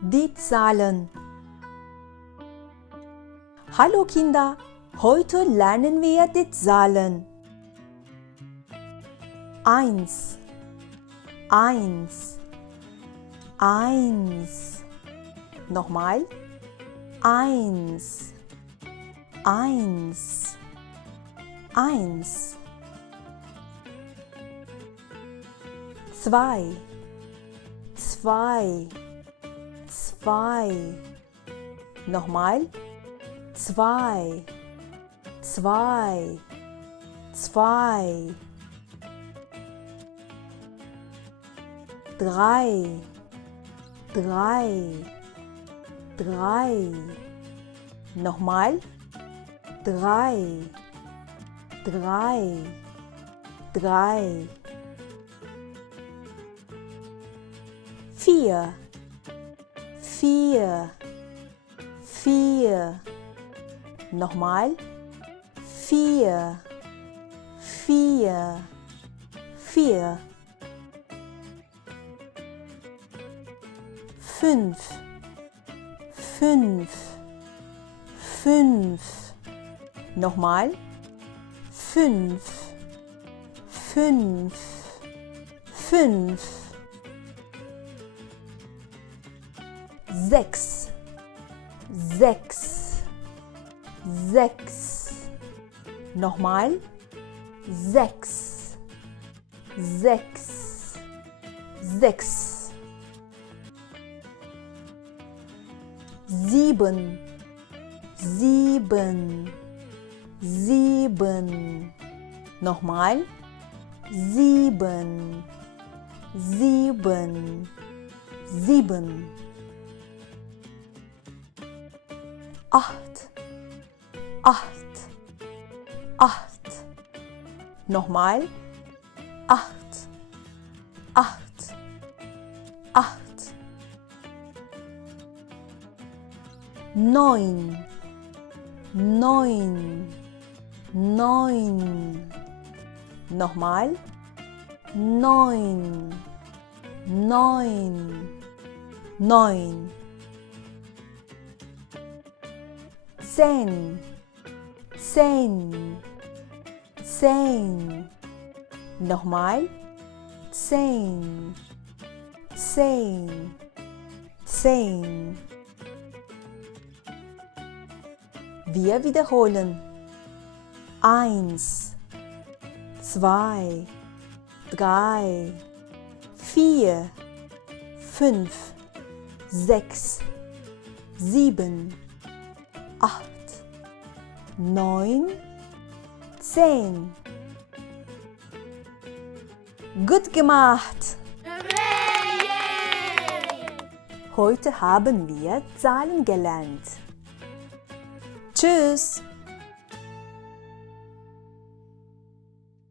Die Zahlen. Hallo Kinder, heute lernen wir die Zahlen. 1, 1, 1. Nochmal. 1, 1, 1. 2, 2, 2. Nochmal. 2, 2, 2. 3, 3, 3. Nochmal. 3, 3, 3. 4, 4, 4. Nochmal. 4, 4, 4. 5, 5, 5. Nochmal. 5, 5, 5. 6, 6, 6. Nochmal. 6, 6, 6. 7, 7, 7. Nochmal. 7, 7, 7. 8, 8, 8. Nochmal. 8, 8, 8. 9, 9, 9. Nochmal. 9, 9, 9. 10, 10, 10. Nochmal. 10, 10, 10. Wir wiederholen. 1, 2, 3, 4, 5, 6, 7, 8, 9, 10. Gut gemacht! Heute haben wir Zahlen gelernt. Tschüss!